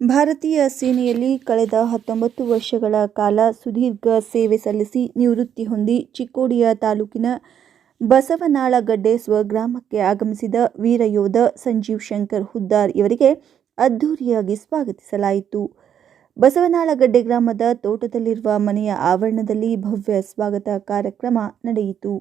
ಭಾರತೀಯ ಸೇನೆಯಲ್ಲಿ ಕಳೆದ ಹತ್ತೊಂಬತ್ತು ವರ್ಷಗಳ ಕಾಲ ಸುದೀರ್ಘ ಸೇವೆ ಸಲ್ಲಿಸಿ ನಿವೃತ್ತಿ ಹೊಂದಿ ಚಿಕ್ಕೋಡಿಯ ತಾಲೂಕಿನ ಬಸವನಾಳಗಡ್ಡೆ ಸ್ವಗ್ರಾಮಕ್ಕೆ ಆಗಮಿಸಿದ ವೀರಯೋಧ ಸಂಜೀವ್ ಶಂಕರ್ ಹುದ್ದಾರ್ ಇವರಿಗೆ ಅದ್ಧೂರಿಯಾಗಿ ಸ್ವಾಗತಿಸಲಾಯಿತು. ಬಸವನಾಳಗಡ್ಡೆ ಗ್ರಾಮದ ತೋಟದಲ್ಲಿರುವ ಮನೆಯ ಆವರಣದಲ್ಲಿ ಭವ್ಯ ಸ್ವಾಗತ ಕಾರ್ಯಕ್ರಮ ನಡೆಯಿತು.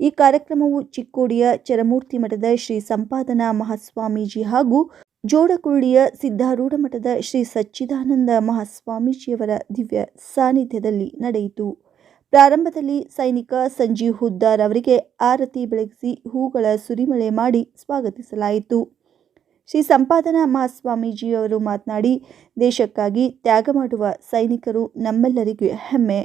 ಈ ಕಾರ್ಯಕ್ರಮವು ಚಿಕ್ಕೋಡಿಯ ಚರಮೂರ್ತಿ ಮಠದ ಶ್ರೀ ಸಂಪಾದನಾ ಮಹಾಸ್ವಾಮೀಜಿ ಹಾಗೂ ಜೋಡಕುಳ್ಳಿಯ ಸಿದ್ಧಾರೂಢ ಮಠದ ಶ್ರೀ ಸಚ್ಚಿದಾನಂದ ಮಹಾಸ್ವಾಮೀಜಿಯವರ ದಿವ್ಯ ಸಾನ್ನಿಧ್ಯದಲ್ಲಿ ನಡೆಯಿತು. ಪ್ರಾರಂಭದಲ್ಲಿ ಸೈನಿಕ ಸಂಜೀವ್ ಹುದ್ದಾರ್ ಅವರಿಗೆ ಆರತಿ ಬೆಳಗಿಸಿ ಹೂಗಳ ಸುರಿಮಳೆ ಮಾಡಿ ಸ್ವಾಗತಿಸಲಾಯಿತು. ಶ್ರೀ ಸಂಪಾದನಾ ಮಹಾಸ್ವಾಮೀಜಿಯವರು ಮಾತನಾಡಿ, ದೇಶಕ್ಕಾಗಿ ತ್ಯಾಗ ಮಾಡುವ ಸೈನಿಕರು ನಮ್ಮೆಲ್ಲರಿಗೂ ಹೆಮ್ಮೆ.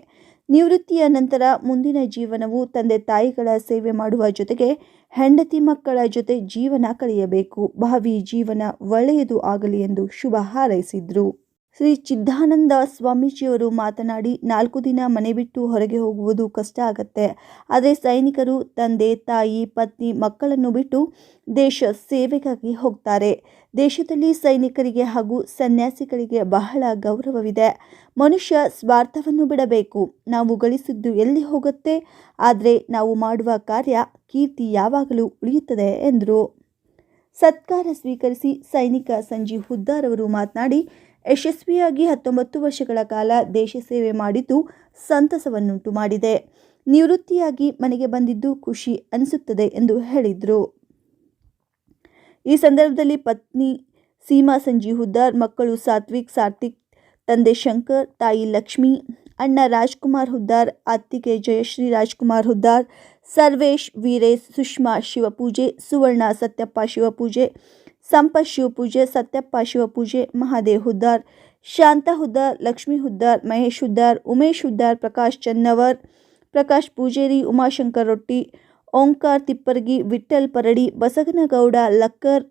ನಿವೃತ್ತಿಯ ನಂತರ ಮುಂದಿನ ಜೀವನವು ತಂದೆ ತಾಯಿಗಳ ಸೇವೆ ಮಾಡುವ ಜೊತೆಗೆ ಹೆಂಡತಿ ಮಕ್ಕಳ ಜೊತೆ ಜೀವನ ಕಳೆಯಬೇಕು. ಭಾವಿ ಜೀವನ ಒಳ್ಳೆಯದು ಆಗಲಿ ಎಂದು ಶುಭ ಹಾರೈಸಿದ್ರು. ಶ್ರೀ ಚಿದ್ದಾನಂದ ಸ್ವಾಮೀಜಿಯವರು ಮಾತನಾಡಿ, ನಾಲ್ಕು ದಿನ ಮನೆ ಬಿಟ್ಟು ಹೊರಗೆ ಹೋಗುವುದು ಕಷ್ಟ ಆಗತ್ತೆ. ಆದರೆ ಸೈನಿಕರು, ತಂದೆ, ತಾಯಿ, ಪತ್ನಿ, ಮಕ್ಕಳನ್ನು ಬಿಟ್ಟು ದೇಶ ಸೇವೆಗಾಗಿ ಹೋಗ್ತಾರೆ. ದೇಶದಲ್ಲಿ ಸೈನಿಕರಿಗೆ ಹಾಗೂ ಸನ್ಯಾಸಿಗಳಿಗೆ ಬಹಳ ಗೌರವವಿದೆ. ಮನುಷ್ಯ ಸ್ವಾರ್ಥವನ್ನು ಬಿಡಬೇಕು. ನಾವು ಗಳಿಸಿದ್ದು ಎಲ್ಲಿ ಹೋಗುತ್ತೆ? ಆದರೆ ನಾವು ಮಾಡುವ ಕಾರ್ಯ ಕೀರ್ತಿ ಯಾವಾಗಲೂ ಉಳಿಯುತ್ತದೆ ಎಂದರು. ಸತ್ಕಾರ ಸ್ವೀಕರಿಸಿ ಸೈನಿಕ ಸಂಜೀವ್ ಹುದ್ದಾರ್ ಅವರು ಮಾತನಾಡಿ ಯಶಸ್ವಿಯಾಗಿ ಹತ್ತೊಂಬತ್ತು ವರ್ಷಗಳ ಕಾಲ ದೇಶ ಸೇವೆ ಮಾಡಿದ್ದು ಸಂತಸವನ್ನುಂಟು ಮಾಡಿದೆ. ನಿವೃತ್ತಿಯಾಗಿ ಮನೆಗೆ ಬಂದಿದ್ದು ಖುಷಿ ಅನಿಸುತ್ತದೆ ಎಂದು ಹೇಳಿದರು. ಈ ಸಂದರ್ಭದಲ್ಲಿ ಪತ್ನಿ ಸೀಮಾ ಸಂಜೀವ್ ಹುದ್ದಾರ್, ಮಕ್ಕಳು ಸಾತ್ವಿಕ್ ಸಾತ್ವಿಕ್ ತಂದೆ ಶಂಕರ್, ತಾಯಿ ಲಕ್ಷ್ಮಿ, ಅಣ್ಣ ರಾಜ್ಕುಮಾರ್ ಹುದ್ದಾರ್ ಅತ್ತಿಗೆ ಜಯಶ್ರೀ ರಾಜ್ಕುಮಾರ್ ಹುದ್ದಾರ್, ಸರ್ವೇಶ್, ವೀರೇಶ್, ಸುಷ್ಮಾ ಶಿವಪೂಜೆ, ಸುವರ್ಣ ಸತ್ಯಪ್ಪ ಶಿವಪೂಜೆ ಸಂಪತ್ ಶಿವಪೂಜೆ, ಸತ್ಯಪ್ಪ ಶಿವಪೂಜೆ, ಮಹಾದೇವ್ ಹುದ್ದಾರ್, ಶಾಂತ ಹುದ್ದಾರ್, ಲಕ್ಷ್ಮೀ ಹುದ್ದಾರ್, ಮಹೇಶ್ ಹುದ್ದಾರ್, ಉಮೇಶ್ ಹುದ್ದಾರ್, ಪ್ರಕಾಶ್ ಚನ್ನವರ್, ಪ್ರಕಾಶ್ ಪೂಜೇರಿ, ಉಮಾಶಂಕರ್ ರೊಟ್ಟಿ, ಓಂಕಾರ್ ತಿಪ್ಪರ್ಗಿ ವಿಠಲ್ ಪರಡಿ ಬಸಗನಗೌಡ ಲಕ್ಕರ್,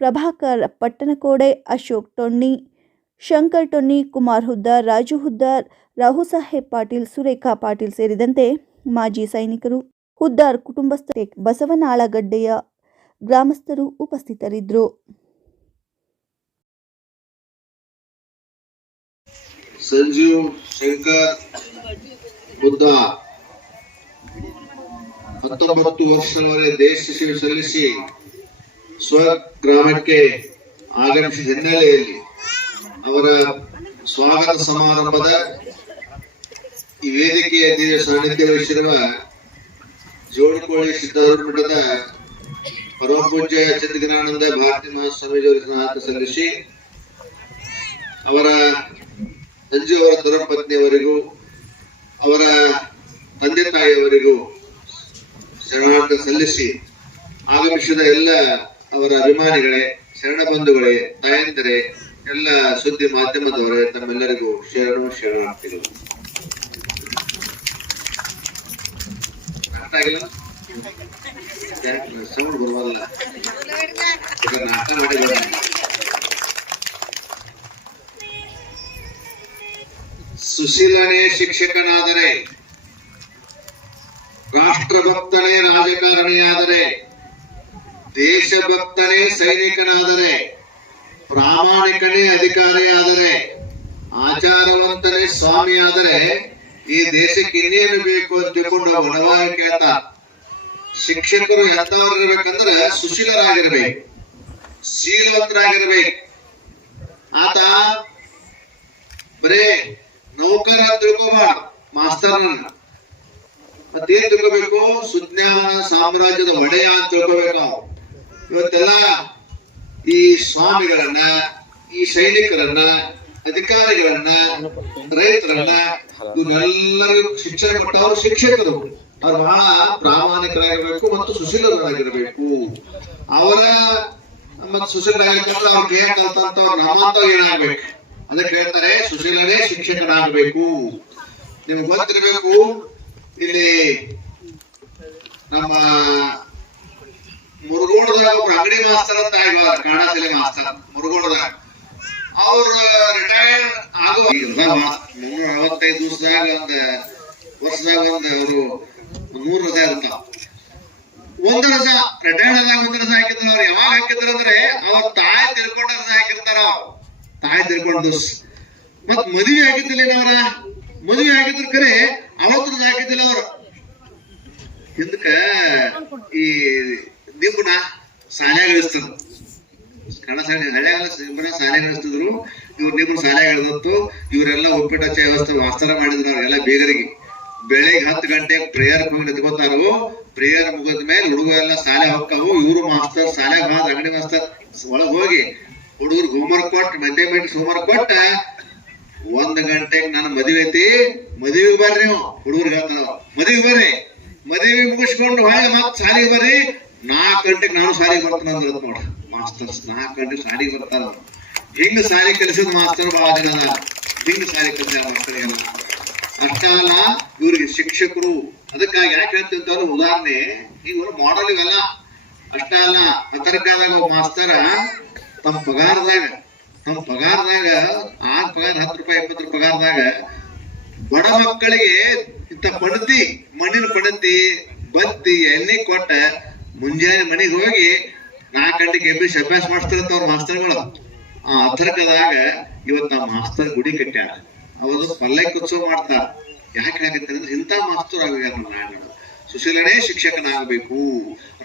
ಪ್ರಭಾಕರ್ ಪಟ್ಟಣಕೋಡೆ ಅಶೋಕ್ ಟೊಣ್ಣಿ, ಶಂಕರ್ ಟೊಣ್ಣಿ, ಕುಮಾರ್ ಹುದ್ದಾರ್, ರಾಜು ಹುದ್ದಾರ್ ರಾಹುಸಾಹೇಬ್ ಪಾಟೀಲ್, ಸುರೇಖಾ ಪಾಟೀಲ್ ಸೇರಿದಂತೆ ಮಾಜಿ ಸೈನಿಕರು ಹುದ್ದಾರ್ ಕುಟುಂಬಸ್ಥೆ ಬಸವನಾಳಗಡ್ಡೆಯ ಗ್ರಾಮಸ್ಥರು ಉಪಸ್ಥಿತರಿದ್ದರು. ಸಂಜೀವ್ ಶಂಕರ್ ಬುದ್ಧ ಹತ್ತೊಂಬತ್ತು ವರ್ಷದವರೆಗೆ ದೇಶ ಸೇವೆ ಸಲ್ಲಿಸಿ ಸ್ವಗ್ರಾಮಕ್ಕೆ ಆಗಮಿಸಿದ ಹಿನ್ನೆಲೆಯಲ್ಲಿ ಅವರ ಸ್ವಾಗತ ಸಮಾರಂಭದ ಈ ವೇದಿಕೆಯ ಸಾನ್ನಿಧ್ಯ ವಹಿಸಿರುವ ಜೋಡುಕೋಳಿ ಸಿದ್ಧಾರೂಢ ಮಠದ ಪರಮಪೂಜ್ಯ ಚಿತ್ರಗಿರಾನಂದ ಭಾರತಿ ಮಹಾಸ್ವಾಮಿ ಸ್ನಾತ ಸಲ್ಲಿಸಿ ಅವರ ಸಂಜೀವರ ಧರ್ಮಪತ್ನಿಯವರಿಗೂ ಅವರ ತಂದೆ ತಾಯಿಯವರಿಗೂ ಶರಣಾರ್ಥ ಸಲ್ಲಿಸಿ ಆಗಮಿಸಿದ ಎಲ್ಲ ಅವರ ಅಭಿಮಾನಿಗಳೇ, ಶರಣ ಬಂಧುಗಳೇ, ತಾಯಂದಿರೇ, ಎಲ್ಲ ಸುದ್ದಿ ಮಾಧ್ಯಮದವರೇ, ತಮ್ಮೆಲ್ಲರಿಗೂ ಶರಣು ಶರಣಾರ್ಥಿಗಳು. ಆಗಿಲ್ಲ? ಸೌಂಡ್ ಬರುವಲ್ಲ ಅರ್ಥ ಸುಶೀಲನೇ ಶಿಕ್ಷಕನಾದರೆ, ರಾಷ್ಟ್ರಭಕ್ತನೇ ರಾಜಕಾರಣಿಯಾದರೆ, ದೇಶಭಕ್ತನೇ ಸೈನಿಕನಾದರೆ, ಪ್ರಾಮಾಣಿಕನೇ ಅಧಿಕಾರಿಯಾದರೆ, ಆಚಾರವಂತನೇ ಸ್ವಾಮಿಯಾದರೆ, ಈ ದೇಶಕ್ಕೆ ಇನ್ನೇನು ಬೇಕು ಅಂತ ತಿಳ್ಕೊಂಡು ಬಡವಾಗಿ ಕೇಳ್ತಾ ಶಿಕ್ಷಕರು ಎಂತವ್ರು ಇರ್ಬೇಕಂದ್ರೆ ಸುಶೀಲರಾಗಿರ್ಬೇಕು, ಶೀಲವಂತರಾಗಿರ್ಬೇಕು. ಆತ ಬರೇ ನೌಕರ ತಿಳ್ಕೊಬಾರ್ದು, ಮಾಸ್ತರ್ನ. ಮತ್ತೇನ್ ತಿಳ್ಕೋಬೇಕು? ಸುಜ್ಞಾನ ಸಾಮ್ರಾಜ್ಯದ ಒಡೆಯ ಅಂತ ತಿಳ್ಕೋಬೇಕು ಇವತ್ತೆಲ್ಲ ಈ ಸ್ವಾಮಿಗಳನ್ನ, ಈ ಸೈನಿಕರನ್ನ, ಅಧಿಕಾರಿಗಳನ್ನ, ರೈತರನ್ನ, ಇವನ್ನೆಲ್ಲರಿಗೂ ಶಿಕ್ಷಣ ಕೊಟ್ಟವರು ಶಿಕ್ಷಕರು. ಅವ್ರು ಬಹಳ ಪ್ರಾಮಾಣಿಕರಾಗಿರ್ಬೇಕು ಮತ್ತು ಸುಶೀಲರಾಗಿರ್ಬೇಕು ಅವರ ಮತ್ತು ಸುಶೀಲರಾಗಿರ್ಬೇಕು ಅವ್ರು ಕೇಳ ಕಲ್ತಂತವ್ರು ನಮ್ಮಂತ ಏನಾಗ್ಬೇಕು? ಅದಕ್ಕೆ ಹೇಳ್ತಾರೆ ಸುಶೀಲನೇ ಶಿಕ್ಷಕನಾಗಬೇಕು ನಿಮ್ಗೆ ಗೊತ್ತಿರಬೇಕು, ಇಲ್ಲಿ ನಮ್ಮ ಮುರುಗೋಣದಾಗ ಒಬ್ರು ಅಂಗಡಿ ಮಾಸ್ತರ್ ಅಂತ ಆಗಿದ್ದಾರೆ ಕನ್ನಡ ಮಾಸ್ತರ್ ಮುರುಗೋಣದಾಗ ಅವ್ರ ರಿಟೈರ್ಡ್ ಆಗೋ ಮುನ್ನೂರ ಅರವತ್ತೈದು ದಿವಸದಾಗ ಒಂದು ವರ್ಷದಾಗ ಒಂದು ಅವರು ನೂರು ರಜೆ ಇರ್ತಾವ ಒಂದ್ ರಜಾ ರಿಟೈರ್ಡ್ ಆದಾಗ ಒಂದ್ ರಜಾ ಹಾಕಿದ್ರು. ಅವ್ರು ಯಾವಾಗ ಹಾಕಿದ್ರು ಅಂದ್ರೆ ಅವ್ರ ತಾಯಿ ತಿಳ್ಕೊಂಡ ರಜಾ ಹಾಕಿರ್ತಾರ. ತಾಯಿ ತಿಳ್ಕೊಂಡು ಮತ್ ಮದುವೆ ಆಗಿದ್ದಿಲ್ಲ ಅವರ ಮದುವೆ ಆಗಿದ್ರು ಕರೆ, ಅವತ್ತು ಹಾಕಿದ್ದಿಲ್ಲ ಅವ್ರ. ಹಿಂದಕ್ಕ ಈ ನಿಮ್ಮನ ಶಾಲ್ಯಾಗ ಇಳಿಸ್ತಾರ ಕಣ ಶಾಲೆ ಹಳೆಯ ನಿಮ್ಮನ ಶಾಲೆಗೆ ಇಳಿಸ್ತಿದ್ರು ಇವ್ರು ನಿಮ್ಮನ ಸಾಲ್ಯಾಗ ಇಳಿದತ್ತು ಇವರೆಲ್ಲ ಉಪ್ಪಿಟ್ಟ ಚಾ ವ್ಯವಸ್ಥೆ ವಾಸ್ತರ ಮಾಡಿದ್ರು ಅವ್ರೆಲ್ಲ ಬೇಗರಿಗೆ. ಬೆಳಿಗ್ಗೆ ಹತ್ತು ಗಂಟೆಗೆ ಪ್ರೇಯರ್ ಹೋಗಿ ನಿಂತ್ಕೊತಾರು ಪ್ರೇಯರ್ ಮುಗಿದ ಮೇಲೆ ಹುಡುಗ ಎಲ್ಲ ಶಾಲೆ ಹೋಗ್ತಾವು ಇವರು ಮಾಸ್ತರ್ ಶಾಲೆಗೆ ಹೋದ ಅಂಗಡಿ ಮಾಸ್ತರ್ ಒಳಗ್ ಹೋಗಿ ಹುಡುಗರು ಹೋಮ್ವರ್ಕ್ ಕೊಟ್ಟು ಮೆಥಮೆಟಿಕ್ಸ್ ಹೋಮ್ವರ್ಕ್ ಕೊಟ್ಟ, ಒಂದ್ ಗಂಟೆಗೆ ನನ್ನ ಮದುವೆ ಐತಿ, ಮದುವೆಗೆ ಬರ್ರಿ ನೀವು. ಹುಡುಗರಿಗೆ ಹೇಳ್ತಾರ ಮದುವೆ ಬರ್ರಿ. ಮದುವೆ ಮುಗಿಸ್ಕೊಂಡು ಹೊಳ್ಳಿ ಮತ್ ಶಾಲೆಗೆ ಬರ್ರಿ. ನಾಲ್ಕು ಗಂಟೆಗೆ ನಾನು ಶಾಲೆಗೆ ಬರ್ತೇನೆ ಅಂದ್ರೆ ನೋಡ. ಮಾಸ್ತರ್ಸ್ ನಾಲ್ಕು ಗಂಟೆಗೆ ಶಾಲೆಗೆ ಬರ್ತಾರ. ಹಿಂಗ್ ಶಾಲೆ ಕಲಿಸಿದ ಮಾಸ್ತರ್ ಬಹಳ ಜನ ಹಿಂಗ್ ಶಾಲೆ ಕಲಿಸಿದ ಮಾಸ್ತರ್ ಅಷ್ಟ ಅಲ್ಲ ಇವ್ರಿಗೆ ಶಿಕ್ಷಕರು, ಅದಕ್ಕಾಗಿ ಯಾಕೆ ಹೇಳ್ತೀನಿ ಅಂತಂದ್ರೆ ಉದಾಹರಣೆ ಈಗ ಮಾಡಲ್ ಇವೆಲ್ಲ ಅಷ್ಟ ಅಲ್ಲ ಒಬ್ಬ ಮಾಸ್ತರ ತಮ್ಮ ಪಗಾರದಾಗ ತಮ್ಮ ಪಗಾರದಾಗ, ಆರ್ ಪಗಾರ ಹತ್ತು ರೂಪಾಯಿ ಇಪ್ಪತ್ತು ರೂಪಾಯಿ ಪಗಾರದಾಗ, ಬಡ ಮಕ್ಕಳಿಗೆ ಇಂಥ ಪಣತಿ, ಮಣ್ಣಿನ ಪಣತಿ, ಬತ್ತಿ, ಎಣ್ಣೆ ಕೊಟ್ಟ ಮುಂಜಾನೆ ಮನೆಗೆ ಹೋಗಿ ನಾಲ್ಕು ಗಂಟೆಗೆ ಎಬ್ಬಿಸಿ ಅಭ್ಯಾಸ ಮಾಡಿಸ್ತಿರತ್ತ ಅವ್ರ ಮಾಸ್ತರ್ಗಳು. ಆ ಅಥರ್ಕದಾಗ ಇವತ್ತ ಮಾಸ್ತರ್ ಗುಡಿ ಕಟ್ಟ್ಯಾರ. ಅವರು ಪಲ್ಲಕ್ಕಿ ಉತ್ಸವ ಮಾಡ್ತಾ ಯಾಕೆ ಆಗತ್ತೆ ಅಂದ್ರೆ ಇಂಥ ಮಾಸ್ತರ್ ಆಗ್ಯಾರ ನಮ್ಮ ನಾಡಿನ ಸುಶೀಲನೇ ಶಿಕ್ಷಕನಾಗಬೇಕು.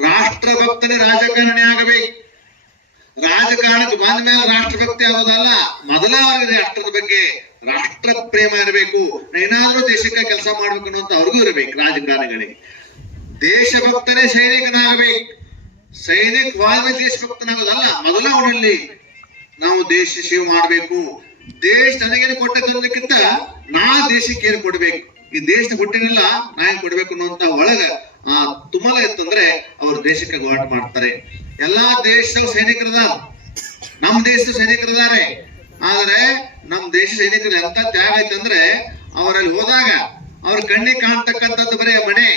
ರಾಷ್ಟ್ರಭಕ್ತನೇ ರಾಜಕಾರಣಿ ಆಗಬೇಕು. ರಾಜಕಾರಣಕ್ಕೆ ಬಂದ ಮೇಲೆ ರಾಷ್ಟ್ರಭಕ್ತಿ ಆಗೋದಲ್ಲ ಮೊದಲ ರಾಷ್ಟ್ರದ ಬಗ್ಗೆ ರಾಷ್ಟ್ರ ಪ್ರೇಮ ಇರಬೇಕು. ಏನಾದ್ರೂ ದೇಶಕ್ಕೆ ಕೆಲಸ ಮಾಡ್ಬೇಕು ಅಂತ ಅವ್ರಿಗೂ ಇರಬೇಕು ರಾಜಕಾರಣಿಗಳಿಗೆ. ದೇಶಭಕ್ತನೇ ಸೈನಿಕನಾಗಬೇಕು. ಸೈನಿಕ ವಾದ ದೇಶಭಕ್ತನಾಗೋದಲ್ಲ, ಮೊದಲ ಅವನಲ್ಲಿ ನಾವು ದೇಶ ಸೇವೆ ಮಾಡಬೇಕು. ದೇಶ ನನಗೇನು ಕೊಟ್ಟದಕ್ಕಿಂತ ನಾ ದೇಶಕ್ಕೆ ಏನು ಕೊಡ್ಬೇಕು. ಈ ದೇಶದ ಹುಟ್ಟಿನೆಲ್ಲ, ನಾ ಏನ್ ಕೊಡ್ಬೇಕು ಅನ್ನುವಂತ ಒಳಗ ಆ ತುಮಲ ಇತ್ತಂದ್ರೆ ಅವ್ರ ದೇಶಕ್ಕೆ ಹೋರಾಟ ಮಾಡ್ತಾರೆ. ಎಲ್ಲಾ ದೇಶದ ಸೈನಿಕರದ ನಮ್ ದೇಶದ ಸೈನಿಕರದಾರೆ. ಆದ್ರೆ ನಮ್ ದೇಶ ಸೈನಿಕರು ಎಂತ ತ್ಯಾಗ ಐತಂದ್ರೆ ಅವರಲ್ಲಿ ಹೋದಾಗ ಅವ್ರ ಕಣ್ಣಿಗೆ ಕಾಣ್ತಕ್ಕಂಥದ್ದು ಬರೇ ಮನೆ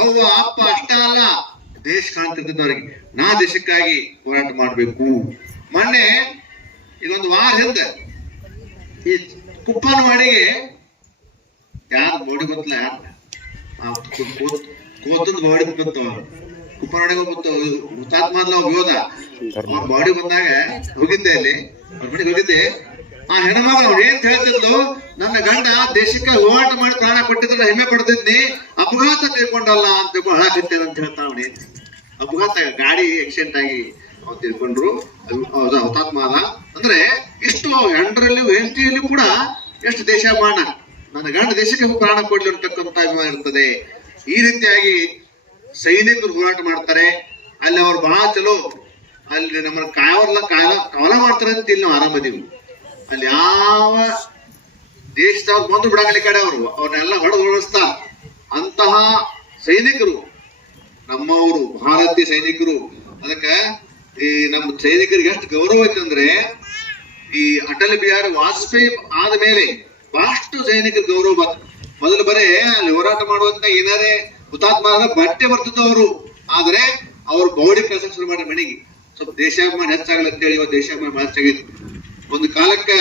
ಅವ್ವ, ಅಪ್ಪ ಅಷ್ಟ ಅಲ್ಲ, ದೇಶ ಕಾಣ್ತಿರ್ತದ ಅವ್ರಿಗೆ. ನಾ ದೇಶಕ್ಕಾಗಿ ಹೋರಾಟ ಮಾಡ್ಬೇಕು. ಮೊನ್ನೆ ಇದೊಂದು ವಾರ ಹಿಂದೆ ಈ ಕುಪ್ಪನವಾಡಿಗೆ ಯಾರು ಬೋಡಿ ಗೊತ್ತಿಲ್ಲ ಯಾರು? ಕೋತಂದ್ ಬಾಡಿ ಕುಪ್ಪನ್ ಕುಪ್ಪನವಾಡಿಗೆ ಬಂತು ಹುತಾತ್ಮ ಅವ್ರ ಬಾಡಿ ಬಂದಾಗ ಹೋಗಿದ್ದೆ ಅಲ್ಲಿ. ಅವ್ರ ಮನೆಗೆ ಹೋಗಿದ್ದೆ. ಆ ಹೆಣ್ಮಗಳು ಅವ್ರು ಏನ್ ಹೇಳ್ತಿದ್ಲು? ನನ್ನ ಗಂಡ ದೇಶಕ್ಕೆ ಹೋರಾಟ ಮಾಡಿ ಪ್ರಾಣ ಕೊಟ್ಟಿದ್ರೆ ಹೆಮ್ಮೆ ಪಡ್ತಿದ್ನಿ. ಅಪಘಾತ ತಿಳ್ಕೊಂಡಲ್ಲ ಅಂತ ಬಹಳ ಹಾಕಿರ್ತೇನೆ ಅಂತ ಹೇಳ್ತಾ ಅವನಿ ಅಪಘಾತ ಗಾಡಿ ಆಕ್ಸಿಡೆಂಟ್ ಆಗಿ ತಿಳ್ಕೊಂಡ್ರು. ಹುತಾತ್ಮ ಅದ ಅಂದ್ರೆ ಇಷ್ಟು ಹೆಂಡರಲ್ಲಿ ಹೆಂಡತಿಯಲ್ಲಿ ಕೂಡ ಎಷ್ಟು ದೇಶಮಾನ ನನ್ನ ಗಂಡ ದೇಶಕ್ಕೆ ಪ್ರಾಣ ಕೊಡ್ಲಿ ಅಂತಕ್ಕಂಥ ಅಭಿಮಾನ ಇರ್ತದೆ. ಈ ರೀತಿಯಾಗಿ ಸೈನಿಕರು ಹೋರಾಟ ಮಾಡ್ತಾರೆ. ಅಲ್ಲಿ ಅವ್ರು ಬಹಳ ಚಲೋ. ಅಲ್ಲಿ ನಮ್ಮ ಕಾವಲ, ಕಾಲ ಕವಲ ಮಾಡ್ತಾರೆ ಅಂತ ಇಲ್ಲಿ ನಾವು ಆರಾಮದೀವಿ ಅಲ್ಲಿ ಯಾವ ದೇಶದವ್ರು ಬಂದು ಬಿಡಂಗಲಿ ಕಡೆ ಅವರು. ಅವ್ರನ್ನೆಲ್ಲ ಹೊಡೆದು ಹೊಡಿಸ್ತಾ ಅಂತಹ ಸೈನಿಕರು, ನಮ್ಮವರು, ಭಾರತೀಯ ಸೈನಿಕರು. ಅದಕ್ಕೆ ಈ ನಮ್ಮ ಸೈನಿಕರಿಗೆ ಎಷ್ಟು ಗೌರವ ಐತೆ ಅಂದ್ರೆ, ಈ ಅಟಲ್ ಬಿಹಾರಿ ವಾಜಪೇಯಿ ಆದ ಮೇಲೆ ಬಹಳಷ್ಟು ಸೈನಿಕರ ಗೌರವ ಬಂತು. ಮೊದಲು ಬರೇ ಅಲ್ಲಿ ಹೋರಾಟ ಮಾಡುವಂತ ಏನಾರೇ ಹುತಾತ್ಮ ಬಟ್ಟೆ ಬರ್ತಿದ್ದು ಅವರು. ಆದ್ರೆ ಅವ್ರು ಬೌಡಿ ಕೆಲಸ ಶುರು ಮಾಡಿ ಮನೆಗೆ. ಸ್ವಲ್ಪ ದೇಶಾಭಿಮಾನ ಹೆಚ್ಚಾಗಲ್ಲ ಅಂತೇಳಿ ಇವತ್ತು ದೇಶಾಭಿಮಾನ ಬಹಳ ಹೆಚ್ಚಾಗೈತಿ ಒಂದು ಕಾಲಕ್ಕೆ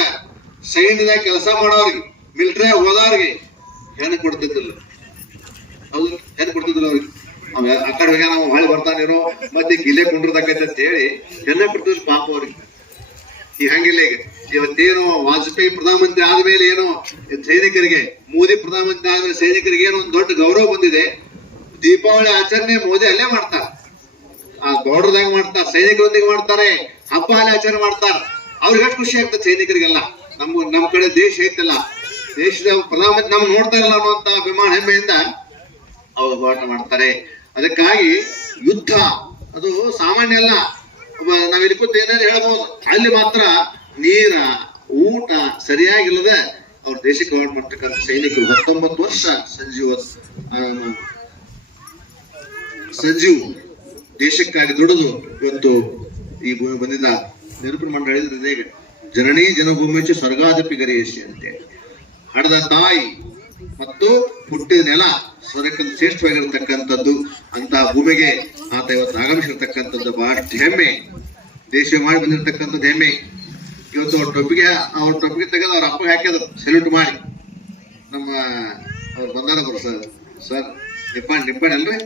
ಸೈನ್ಯದಾಗ ಕೆಲಸ ಮಾಡೋರಿಗೆ, ಮಿಲಿಟರಿ ಹೋದವ್ರಿಗೆ ಹೆಣ್ಣು ಕೊಡ್ತಿದ್ದಿಲ್ಲ. ಹೌದು, ಹೆಣ್ಣು ಕೊಡ್ತಿದ್ದಿಲ್ಲ ಅವ್ರಿಗೆ. ಅವ ಆ ಕಡೆ ನಾವು ಹೊಳೆ ಬರ್ತಾನೇನೋ ಮತ್ತೆ ಗಿಲೆ ಕೊಂಡಿರ್ತಕ್ಕಂಥ ಅಂತ ಹೇಳಿ ಎಲ್ಲ ಕೊಡ್ತಿದ್ರು ಪಾಪ ಅವ್ರಿಗೆ. ಈಗ ಹಂಗಿಲ್ಲ ಈಗ. ಇವತ್ತೇನು ವಾಜಪೇಯಿ ಪ್ರಧಾನಮಂತ್ರಿ ಆದ್ಮೇಲೆ ಏನೋ ಸೈನಿಕರಿಗೆ, ಮೋದಿ ಪ್ರಧಾನಮಂತ್ರಿ ಆದ್ಮೇಲೆ ಸೈನಿಕರಿಗೆ ಏನೋ ಒಂದು ದೊಡ್ಡ ಗೌರವ ಬಂದಿದೆ. ದೀಪಾವಳಿ ಆಚರಣೆ ಮೋದಿ ಅಲ್ಲೇ ಮಾಡ್ತಾರ. ಆ ಬಾರ್ಡರ್ದಾಗ ಮಾಡ್ತಾರ, ಸೈನಿಕರೊಂದಿಗೆ ಮಾಡ್ತಾರೆ, ಹಬ್ಬ ಅಲ್ಲಿ ಆಚರಣೆ ಮಾಡ್ತಾರ. ಅವ್ರಿಗೆ ಎಷ್ಟು ಖುಷಿ ಆಗ್ತದೆ ಸೈನಿಕರಿಗೆಲ್ಲ. ನಮ್ಮ ನಮ್ಮ ಕಡೆ ದೇಶ ಐತಲ್ಲ. ದೇಶದ ಪ್ರಧಾನಮಂತ್ರಿ ನಮ್ಗೆ ನೋಡ್ತಾ ಇಲ್ಲ ಅನ್ನುವಂತ ಅಭಿಮಾನ ಹೆಮ್ಮೆಯಿಂದ ಅವ್ರು ಹೋರಾಟ ಮಾಡ್ತಾರೆ. ಅದಕ್ಕಾಗಿ ಯುದ್ಧ, ಅದು ಸಾಮಾನ್ಯ ಅಲ್ಲ. ಒಬ್ಬ ನಾವ್ ಇಲ್ಲಿ ಕೂತು ಏನಾದ್ರು ಹೇಳ್ಬೋದು. ಅಲ್ಲಿ ಮಾತ್ರ ನೀರ, ಊಟ ಸರಿಯಾಗಿಲ್ಲದೆ ಅವ್ರ ದೇಶಕ್ಕೆ ಹೊರಟು ಮಾಡ್ತಕ್ಕಂಥ ಸೈನಿಕರು ಹತ್ತೊಂಬತ್ತು ವರ್ಷ ಸಂಜೀವ ಸಂಜೀವ್ ದೇಶಕ್ಕಾಗಿ ದುಡಿದು ಇವತ್ತು ಈ ಭೂಮಿ ಬಂದಿದ್ದ. ನಿರೂಪಣೆ ಮಾಡಿ ಹೇಳಿದ್ರೆ ಜನಭೂಮಿ ಸ್ವರ್ಗಾದಪಿ ಗರಿಯಸಿ ಅಂತೇಳಿ ಹಡದ ತಾಯಿ ಮತ್ತು ಹುಟ್ಟಿದ ನೆಲ ಅದಕ್ಕಿಂತ ಶ್ರೇಷ್ಠವಾಗಿರತಕ್ಕಂಥದ್ದು ಅಂತ ಭೂಮಿಗೆ ಆತ ಇವತ್ತು ಆಗಮಿಸಿರ್ತಕ್ಕಂಥದ್ದು ಬಹಳಷ್ಟು ಹೆಮ್ಮೆ. ದೇಶ ಮಾಡಿ ಬಂದಿರತಕ್ಕಂಥದ್ದು ಹೆಮ್ಮೆ. ಇವತ್ತು ಅವ್ರ ಟೊಪ್ಪಿಗೆ ಅವ್ರ ಟೊಪ್ಪಿಗೆ ತೆಗೆದು ಅವ್ರ ಅಪ್ಪ ಹಾಕಿದ್ರು. ಸೆಲ್ಯೂಟ್ ಮಾಡಿ. ನಮ್ಮ, ಅವ್ರು ಬಂದಾರ ಬರು ಸರ್. ಸರ್, ನಿಪ್ಪಾಣ್, ನಿಪ್ಪಾಣಿ ಅಲ್ರಿ?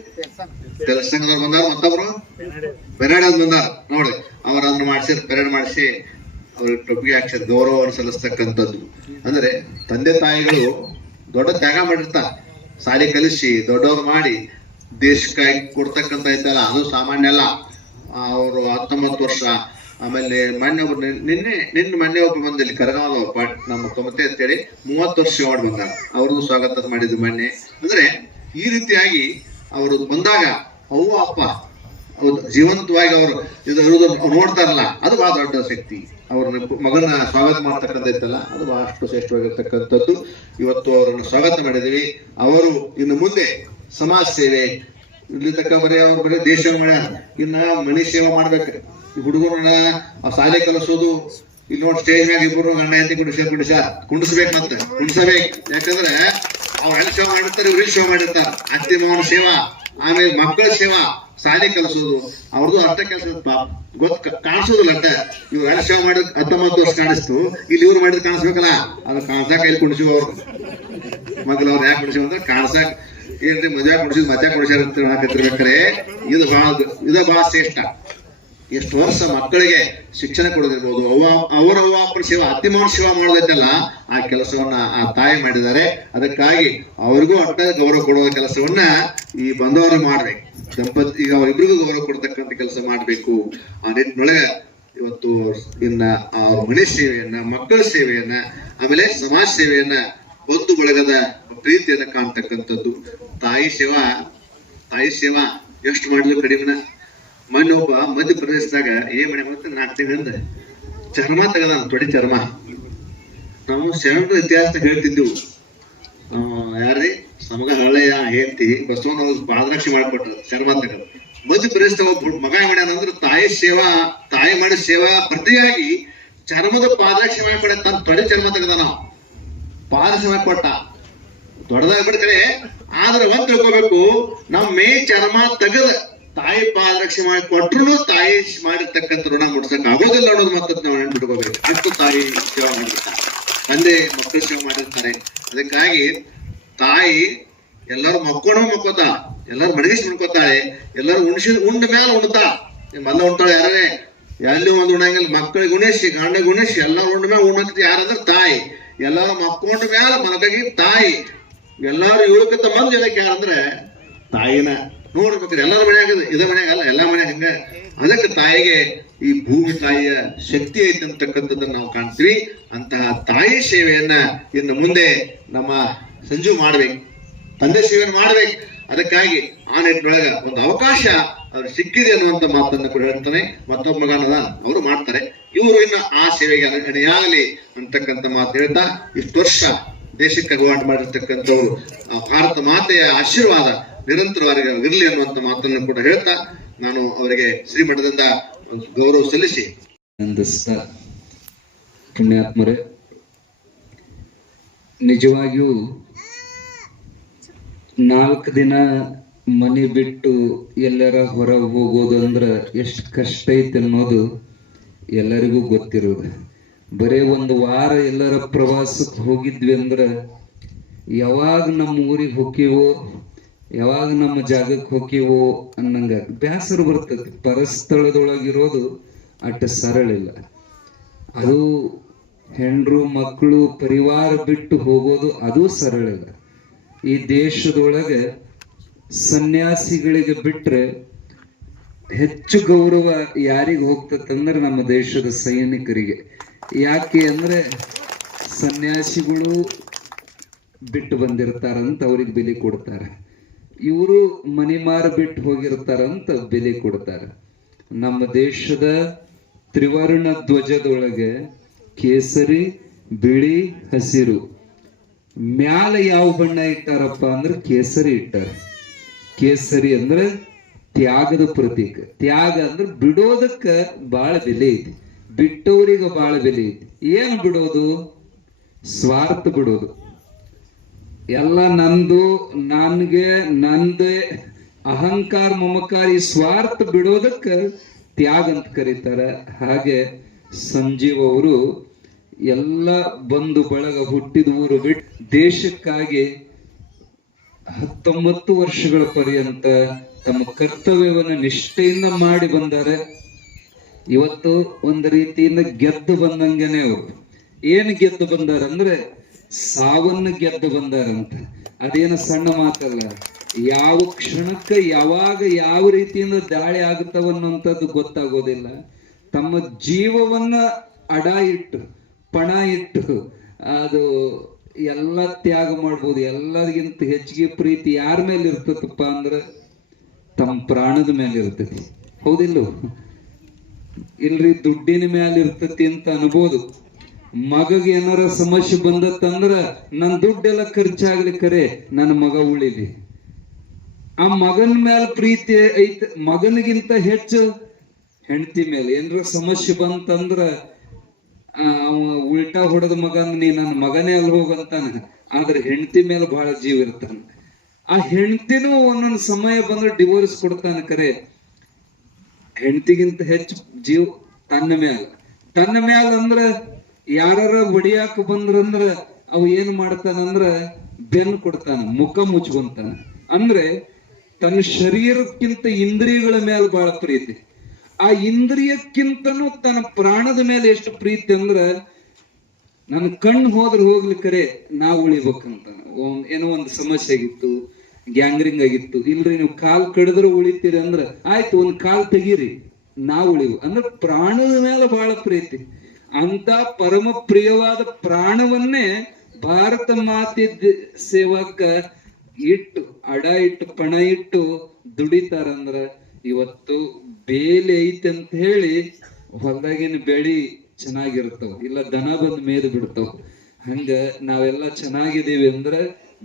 ತೆಲಸಂಗದವ್ರು ಬಂದಾರ, ಮತ್ತೊಬ್ರು? ಪೆರೇಡ್ ಬಂದಾರ. ನೋಡಿ ಅವ್ರ ಅದನ್ನ ಮಾಡಿಸಿ, ಪೆರೇಡ್ ಮಾಡಿಸಿ ಅವ್ರಿಗೆ ಟೊಪ್ಪಿಗೆ ಹಾಕ್ಸಿ ಗೌರವವನ್ನು ಸಲ್ಲಿಸ್ತಕ್ಕಂಥದ್ದು. ಅಂದ್ರೆ ತಂದೆ ತಾಯಿಗಳು ದೊಡ್ಡ ತ್ಯಾಗ ಮಾಡಿರ್ತಾರ. ಶಾಲೆ ಕಲಿಸಿ, ದೊಡ್ಡವ್ರು ಮಾಡಿ, ದೇಶಕ್ಕಾಗಿ ಕೊಡ್ತಕ್ಕಂಥ ಐತಲ್ಲ ಅದು ಸಾಮಾನ್ಯ ಅಲ್ಲ. ಅವರು ಹತ್ತೊಂಬತ್ತು ವರ್ಷ, ಆಮೇಲೆ ಮೊನ್ನೆ ಒಬ್ರು ನಿನ್ನೆ ನಿನ್ನೆ ಮೊನ್ನೆ ಒಬ್ಬ ಬಂದಿಲ್ಲಿ ಕರಗಾವ ಪಾಟ್, ನಮ್ಮ ತೊಂಬತ್ತೆ ಅಂತೇಳಿ ಮೂವತ್ತು ವರ್ಷ ಮಾಡಿ ಬಂದಾರ. ಅವ್ರದ್ದು ಸ್ವಾಗತ ಮಾಡಿದ್ರು ಮೊನ್ನೆ. ಅಂದ್ರೆ ಈ ರೀತಿಯಾಗಿ ಅವರು ಬಂದಾಗ, ಅವ್ವ, ಅಪ್ಪ ಜೀವಂತವಾಗಿ ಅವರು ಇದು ನೋಡ್ತಾರಲ್ಲ, ಅದು ಬಹಳ ದೊಡ್ಡ ಶಕ್ತಿ. ಅವ್ರ ಮಗನ ಸ್ವಾಗತ ಮಾಡ್ತಕ್ಕಂಥದ್ದಲ್ಲ ಅದು ಬಹಳಷ್ಟು ಶ್ರೇಷ್ಠವಾಗಿರ್ತಕ್ಕಂಥದ್ದು. ಇವತ್ತು ಅವರನ್ನು ಸ್ವಾಗತ ಮಾಡಿದೀವಿ ಅವರು ಇನ್ನು ಮುಂದೆ ಸಮಾಜ ಸೇವೆ, ಇಲ್ಲಿ ತಕ್ಕ ಬರೀ ಅವ್ರು ಬರೀ ದೇಶ ಮಾಡ್ಯಾರ ಇನ್ನ ಮನಿ ಸೇವೆ ಮಾಡ್ಬೇಕು. ಈ ಹುಡುಗರನ್ನ ಆ ಶಾಲೆ ಕಲಿಸೋದು, ಇಲ್ಲಿ ನೋಡಿ ಸ್ಟೇಜ್ ಮ್ಯಾಗ ಇಬ್ಬರು ಗಂಡ ಹೆಂಡತಿ ಕುಡಿಸ ಕುಡಿಸ ಕುಂಡಿಸ್ಬೇಕು ಮತ್ತೆ. ಕುಂಡಿಸಬೇಕು. ಯಾಕಂದ್ರೆ ಅವ್ರು ಹೆಂಗ್ ಸೇವೆ ಮಾಡಿರ್ತಾರೆ, ಇವ್ರು ಇಲ್ಲಿ ಸೇವೆ ಮಾಡಿರ್ತಾರ. ಸೇವಾ. ಆಮೇಲೆ ಮಕ್ಕಳ ಸೇವಾ, ಶಾಲೆ ಕಲಿಸೋದು ಅವ್ರದ್ದು ಅರ್ಥ ಕೆಲಸ ಗೊತ್ತ ಕಾಣಿಸೋದಿಲ್ಲ ಅಟ್ಟ ಇವ್ರು ಎಲ್ಲಿ ಸೇವೆ ಮಾಡಿದ ಹತ್ತೊಂಬತ್ತು ವರ್ಷ ಕಾಣಿಸ್ತು. ಇಲ್ಲಿ ಇವ್ರು ಮಾಡಿದ್ ಕಾಣಿಸ್ಬೇಕಲ್ಲ ಅದು ಕಾಣಿಸಾಕ ಇಲ್ಲಿ ಕುಣಿಸಿವ ಅವ್ರು. ಮೊದಲು ಅವ್ರು ಯಾಕೆ ಕುಡಿಸಿವ ಅಂದ್ರೆ ಕಾಣಿಸಾಕ ಏನ್ರಿ ಮಜಾ ಕುಡಿಸಿದ್ ಮಜಾ ಕುಡಿಸ್ಯಾರ ಅಂತ ಹೇಳಕತ್ತಿರ್ಬೇಕಾರೆ ಇದು ಬಹಳ ಇದು ಬಹಳ ಶ್ರೇಷ್ಠ. ಎಷ್ಟು ವರ್ಷ ಮಕ್ಕಳಿಗೆ ಶಿಕ್ಷಣ ಕೊಡೋದಿರ್ಬೋದು, ಅವ್ವ, ಅವರ ಅವ್ವ ಅಪ್ಪನ ಸೇವಾ ಅತಿಮಾನ ಶಿವ ಮಾಡೋದೈತಲ್ಲ, ಆ ಕೆಲಸವನ್ನ ಆ ತಾಯಿ ಮಾಡಿದ್ದಾರೆ. ಅದಕ್ಕಾಗಿ ಅವ್ರಿಗೂ ಅಟ್ಟ ಗೌರವ ಕೊಡುವ ಕೆಲಸವನ್ನ ಈ ಬಂದವರು ಮಾಡ್ಬೇಕು. ದಂಪತಿ, ಈಗ ಅವರಿಬ್ರಿಗೂ ಗೌರವ ಕೊಡ್ತಕ್ಕಂಥ ಕೆಲಸ ಮಾಡಬೇಕು. ಆ ನಿಟ್ಟಿನೊಳಗೆ ಇವತ್ತು ಇನ್ನ ಆ ಮನೆ ಸೇವೆಯನ್ನ, ಮಕ್ಕಳ ಸೇವೆಯನ್ನ, ಆಮೇಲೆ ಸಮಾಜ ಸೇವೆಯನ್ನ ಬಂಧು ಬಳಗದ ಪ್ರೀತಿಯನ್ನ ಕಾಣ್ತಕ್ಕಂಥದ್ದು. ತಾಯಿ ಸೇವಾ ತಾಯಿ ಸೇವಾ ಎಷ್ಟು ಮಾಡಿದ್ರು ಕಡಿಮೆನ? ಮೊನ್ನೆ ಒಬ್ಬ ಮಧ್ಯಪ್ರದೇಶದಾಗ ಏನ್ ಮನೆ, ಮತ್ತೆ ನಾಲ್ಕು ತಿಂಗಳಿಂದ ಚರ್ಮ ತೆಗದಾನ ತೊಡಿ ಚರ್ಮ. ನಾವು ಶರಣರ ಇತಿಹಾಸ ಹೇಳ್ತಿದ್ದೆವು. ಯಾರಿ ಯಾರ್ರಿ? ಸಮಗ ಹಳೆಯ ಹೇಳ್ತಿ ಬಸವನ ಪಾದರಕ್ಷೆ ಮಾಡಿಕೊಟ್ರು, ಚರ್ಮ ತೆಗೆದು. ಮಧ್ಯಪ್ರದೇಶದಾಗ ಒಬ್ಬ ಮಗ ತಾಯಿ ಸೇವಾ, ತಾಯಿ ಮಾಡಿ ಸೇವಾ ಪ್ರತಿಯಾಗಿ ಚರ್ಮದ ಪಾದರಕ್ಷೆ ಮಾಡಿಕೊಡ ತನ್ನ ತೊಡೆ ಚರ್ಮ ತೆಗೆದ ನಾವು ಪಾದ ಮಾಡ್ಕೊಟ್ಟ. ಕೊಟ್ಟ ದೊಡ್ಡದಾಗಿ ಬಿಡ್ತಾರೆ ಆದ್ರೆ ಒಂದ್ ತಿಳ್ಕೊಬೇಕು, ನಮ್ಮ ಮೇ ಚರ್ಮ ತೆಗೆದ ತಾಯಿ ಪಾದರಕ್ಷೆ ಮಾಡಿ ಕೊಟ್ರು ತಾಯಿ ಮಾಡಿರ್ತಕ್ಕಂಥ ಋಣ ಮುಟ್ಸಕ್ ಆಗೋದಿಲ್ಲ ಅನ್ನೋದು ಮತ್ತೆ ನಾವು ನೆನ್ಪಿಟ್ಕೋಬೇಕು ಅಷ್ಟು ತಾಯಿ ಸೇವೆ ಮಾಡಿರ್ತಾರೆ. ತಂದೆ ಮಕ್ಕಳು ಸೇವೆ ಮಾಡಿರ್ತಾರೆ. ಅದಕ್ಕಾಗಿ ತಾಯಿ ಎಲ್ಲರೂ ಮಕ್ಕೊಂಡು ಮಕ್ಕೋತ, ಎಲ್ಲರೂ ಮಡಗಿಸಿ ಮಡ್ಕೋತಾಳೆ ಎಲ್ಲರೂ ಉಣಿಸಿ ಉಂಡ ಮೇಲೆ ಉಣ್ತಾ. ಮಲ್ಲ ಉಣ್ತಾಳೆ ಯಾರೇ ಎಲ್ಲಿ ಒಂದು ಉಣಂಗಿಲ್ಲ ಮಕ್ಕಳಿಗೆ ಉಣಿಸಿ ಗಂಡ ಉಣಿಸಿ, ಎಲ್ಲರೂ ಉಂಡ ಮೇಲೆ ಉಣ್ಣಕ್ಕೆ ಯಾರಂದ್ರೆ ತಾಯಿ. ಎಲ್ಲರೂ ಮಕ್ಕೊಂಡ ಮೇಲೆ ಮನಗಾಗಿ ತಾಯಿ. ಎಲ್ಲಾರು ಏಳಕ್ಕಂತ ಮಂದಿ ಏನಕ್ಕೆ ಯಾರಂದ್ರೆ ತಾಯಿನ ನೋಡ್ಬೇಕ್ರಿ ಎಲ್ಲರ ಮನ್ಯಾಗ ಇದು- ಮನ್ಯಾಗ ಅಲ್ಲ, ಎಲ್ಲಾ ಮನ್ಯಾಗ ಹಂಗ. ಅದಕ್ಕೆ ತಾಯಿಗೆ ಈ ಭೂಮಿ ತಾಯಿಯ ಶಕ್ತಿ ಐತೆ ಅಂತಕ್ಕಂಥದ್ದನ್ನ ನಾವು ಕಾಣ್ತೀವಿ. ಅಂತಹ ತಾಯಿ ಸೇವೆಯನ್ನ ಇನ್ನು ಮುಂದೆ ನಮ್ಮ ಸಂಜು ಮಾಡ್ಬೇಕು. ತಂದೆ ಸೇವೆಯನ್ನು ಮಾಡ್ಬೇಕು. ಅದಕ್ಕಾಗಿ ಆ ನಿಟ್ಟಿನೊಳಗ ಒಂದು ಅವಕಾಶ ಅವ್ರು ಸಿಕ್ಕಿದೆ ಅನ್ನುವಂತ ಮಾತನ್ನು ಕೂಡ ಹೇಳ್ತಾನೆ. ಮತ್ತೊಬ್ಬ ಮಗನದ ಅವರು ಮಾಡ್ತಾರೆ. ಇವರು ಇನ್ನು ಆ ಸೇವೆಗೆ ಅನುಗಣೆಯಾಗಲಿ ಅಂತಕ್ಕಂಥ ಮಾತು ಹೇಳ್ತಾ ಇಷ್ಟು ವರ್ಷ ದೇಶಕ್ಕೆ ಹೋರಾಟ ಮಾಡಿರ್ತಕ್ಕಂಥವ್ರು. ಭಾರತ ಮಾತೆಯ ಆಶೀರ್ವಾದ ನಿರಂತರವಾಗಿ ಇರಲಿ ಅನ್ನುವಂತ ಮಾತನ್ನು ಕೂಡ ಹೇಳ್ತಾ ನಾನು ಅವರಿಗೆ ಶ್ರೀಮಠದಿಂದ ಗೌರವ ಸಲ್ಲಿಸಿ. ಪುಣ್ಯಾತ್ಮರೇ, ನಿಜವಾಗಿಯೂ ನಾಲ್ಕು ದಿನ ಮನೆ ಬಿಟ್ಟು ಎಲ್ಲರ ಹೊರ ಹೋಗೋದು ಅಂದ್ರೆ ಎಷ್ಟು ಕಷ್ಟ ಐತೆ ಅನ್ನೋದು ಎಲ್ಲರಿಗೂ ಗೊತ್ತಿರೋದು. ಬರೇ ಒಂದು ವಾರ ಎಲ್ಲರ ಪ್ರವಾಸಕ್ಕೆ ಹೋಗಿದ್ವಿ ಅಂದ್ರೆ ಯಾವಾಗ ನಮ್ಮ ಊರಿಗೆ ಹೋಗ್ತೀವೋ ಯಾವಾಗ ನಮ್ಮ ಜಾಗಕ್ಕೆ ಹೋಗಿವು ಅನ್ನಂಗ ಬೇಸರ ಬರ್ತದೆ. ಪರಸ್ಥಳದೊಳಗಿರೋದು ಅಷ್ಟು ಸರಳ ಇಲ್ಲ ಅದು ಹೆಂಡ್ರು ಮಕ್ಕಳು ಪರಿವಾರ ಬಿಟ್ಟು ಹೋಗೋದು ಅದು ಸರಳ ಇಲ್ಲ ಈ ದೇಶದೊಳಗೆ ಸನ್ಯಾಸಿಗಳಿಗೆ ಬಿಟ್ರೆ ಹೆಚ್ಚು ಗೌರವ ಯಾರಿಗೆ ಹೋಗ್ತದಂದ್ರೆ ನಮ್ಮ ದೇಶದ ಸೈನಿಕರಿಗೆ. ಯಾಕೆ ಅಂದ್ರೆ ಸನ್ಯಾಸಿಗಳು ಬಿಟ್ಟು ಬಂದಿರ್ತಾರಂತ ಅವ್ರಿಗೆ ಬೆಲೆ ಕೊಡ್ತಾರೆ. ಇವರು ಮನೆ ಮಾರ ಬಿಟ್ಟು ಹೋಗಿರ್ತಾರಂತ ಬೆಲೆ ಕೊಡ್ತಾರೆ. ನಮ್ಮ ದೇಶದ ತ್ರಿವರ್ಣ ಧ್ವಜದೊಳಗೆ ಕೇಸರಿ, ಬಿಳಿ, ಹಸಿರು. ಮ್ಯಾಲ ಯಾವ ಬಣ್ಣ ಇಟ್ಟಾರಪ್ಪ ಅಂದ್ರೆ ಕೇಸರಿ ಇಟ್ಟಾರ. ಕೇಸರಿ ಅಂದ್ರೆ ತ್ಯಾಗದ ಪ್ರತೀಕ. ತ್ಯಾಗ ಅಂದ್ರೆ ಬಿಡೋದಕ್ಕ ಬಾಳ ಬೆಲೆ ಐತಿ. ಬಿಟ್ಟವರಿಗೆ ಬಾಳ ಬೆಲೆ ಐತಿ. ಏನ್ ಬಿಡೋದು? ಸ್ವಾರ್ಥ ಬಿಡೋದು. ಎಲ್ಲ ನಂದು, ನನ್ಗೆ, ನಂದೆ, ಅಹಂಕಾರ, ಮಮಕಾರ ಸ್ವಾರ್ಥ ಬಿಡೋದಕ್ಕ ತ್ಯಾಗ ಅಂತ ಕರೀತಾರ. ಹಾಗೆ ಸಂಜೀವ್ ಅವರು ಎಲ್ಲ ಬಂಧು ಬಳಗ ಹುಟ್ಟಿದ ಊರು ಬಿಟ್ಟು ದೇಶಕ್ಕಾಗಿ ಹತ್ತೊಂಬತ್ತು ವರ್ಷಗಳ ಪರ್ಯಂತ ತಮ್ಮ ಕರ್ತವ್ಯವನ್ನು ನಿಷ್ಠೆಯಿಂದ ಮಾಡಿ ಬಂದಾರೆ. ಇವತ್ತು ಒಂದು ರೀತಿಯಿಂದ ಗೆದ್ದು ಬಂದಂಗೆನೆ ಅವರು. ಏನು ಗೆದ್ದು ಬಂದಾರ ಅಂದ್ರೆ ಸಾವನ್ನ ಗೆದ್ದು ಬಂದಾರಂತ ಅದೇನು ಸಣ್ಣ ಮಾತಲ್ಲ, ಯಾವ ಕ್ಷಣಕ್ಕೆ ಯಾವಾಗ ಯಾವ ರೀತಿಯಿಂದ ದಾಳಿ ಆಗುತ್ತವನ್ನುವಂಥದ್ದು ಗೊತ್ತಾಗೋದಿಲ್ಲ. ತಮ್ಮ ಜೀವವನ್ನ ಅಡ ಇಟ್ಟು, ಪಣ ಇಟ್ಟು, ಅದು ಎಲ್ಲ ತ್ಯಾಗ ಮಾಡ್ಬೋದು. ಎಲ್ಲರಿಗಿಂತ ಹೆಚ್ಚಿಗೆ ಪ್ರೀತಿ ಯಾರ ಮೇಲೆ ಇರ್ತದಪ್ಪ ಅಂದ್ರೆ ತಮ್ಮ ಪ್ರಾಣದ ಮೇಲೆ ಇರ್ತೈತಿ ಹೌದಿಲ್ಲ ಇಲ್ರಿ ದುಡ್ಡಿನ ಮೇಲೆ ಇರ್ತತಿ ಅಂತ ಅನ್ಬೋದು. ಮಗಗೆ ಏನಾರ ಸಮಸ್ಯೆ ಬಂದತ್ತಂದ್ರ ನನ್ ದುಡ್ಡೆಲ್ಲ ಖರ್ಚಾಗ್ಲಿ ಕರೆ ನನ್ನ ಮಗ ಉಳಿಲಿ. ಆ ಮಗನ ಮ್ಯಾಲ ಪ್ರೀತಿ ಐತ್, ಮಗನಿಗಿಂತ ಹೆಚ್ಚು ಹೆಂಡತಿ ಮೇಲೆ ಏನಾರ ಸಮಸ್ಯೆ ಬಂತಂದ್ರ ಉಲ್ಟಾ ಹೊಡೆದ ಮಗ ನೀ ನನ್ನ ಮಗನೇ ಅಲ್ಲಿ ಹೋಗಂತಾನ. ಆದ್ರೆ ಹೆಂಡತಿ ಮೇಲೆ ಬಹಳ ಜೀವ ಇರ್ತಾನ. ಆ ಹೆಂಡತಿನೂ ಒಂದೊಂದು ಸಮಯ ಬಂದ್ರೆ ಡಿವೋರ್ಸ್ ಕೊಡ್ತಾನ ಕರೆ. ಹೆಂಡತಿಗಿಂತ ಹೆಚ್ಚು ಜೀವ ತನ್ನ ಮ್ಯಾಲ. ತನ್ನ ಮ್ಯಾಲ ಅಂದ್ರ ಯಾರ ಬಡಿಯಾಕ ಬಂದ್ರಂದ್ರ ಅವು ಏನ್ ಮಾಡ್ತಾನಂದ್ರ ಬೆನ್ನು ಕೊಡ್ತಾನ, ಮುಖ ಮುಚ್ಕೊಂತಾನ. ಅಂದ್ರೆ ತನ್ನ ಶರೀರಕ್ಕಿಂತ ಇಂದ್ರಿಯಗಳ ಮೇಲೆ ಬಹಳ ಪ್ರೀತಿ. ಆ ಇಂದ್ರಿಯಕ್ಕಿಂತನು ತನ್ನ ಪ್ರಾಣದ ಮೇಲೆ ಎಷ್ಟು ಪ್ರೀತಿ ಅಂದ್ರ ನನ್ನ ಕಣ್ಣು ಹೋದ್ರೆ ಹೋಗ್ಲಿ ಕರೆ, ನಾವು ಉಳಿಬೇಕಂತ. ಏನೋ ಒಂದು ಸಮಸ್ಯೆ ಆಗಿತ್ತು, ಗ್ಯಾಂಗ್ರಿಂಗ್ ಆಗಿತ್ತು, ಇಲ್ರಿ ನೀವು ಕಾಲ್ ಕಡಿದ್ರೆ ಉಳಿತೀರಿ ಅಂದ್ರ, ಆಯ್ತು, ಒಂದ್ ಕಾಲ್ ತೆಗೀರಿ, ನಾವು ಉಳಿವು ಅಂದ್ರೆ ಪ್ರಾಣದ ಮೇಲೆ ಬಹಳ ಪ್ರೀತಿ. ಅಂತ ಪರಮ ಪ್ರಿಯವಾದ ಪ್ರಾಣವನ್ನೇ ಭಾರತ ಮಾತೆ ಸೇವಕ ಇಟ್ಟು, ಅಡ ಇಟ್ಟು, ಪಣ ಇಟ್ಟು ದುಡಿತಾರಂದ್ರ ಇವತ್ತು ಬೇಲಿ ಐತೆ ಅಂತ ಹೇಳಿ ಹೊಲದಾಗಿನ ಬೆಳಿ ಚೆನ್ನಾಗಿರ್ತಾವ, ಇಲ್ಲ ದನ ಬಂದ್ ಮೇದ್ ಬಿಡ್ತಾವ. ಹಂಗ ನಾವೆಲ್ಲ ಚೆನ್ನಾಗಿದ್ದೀವಿ ಅಂದ್ರ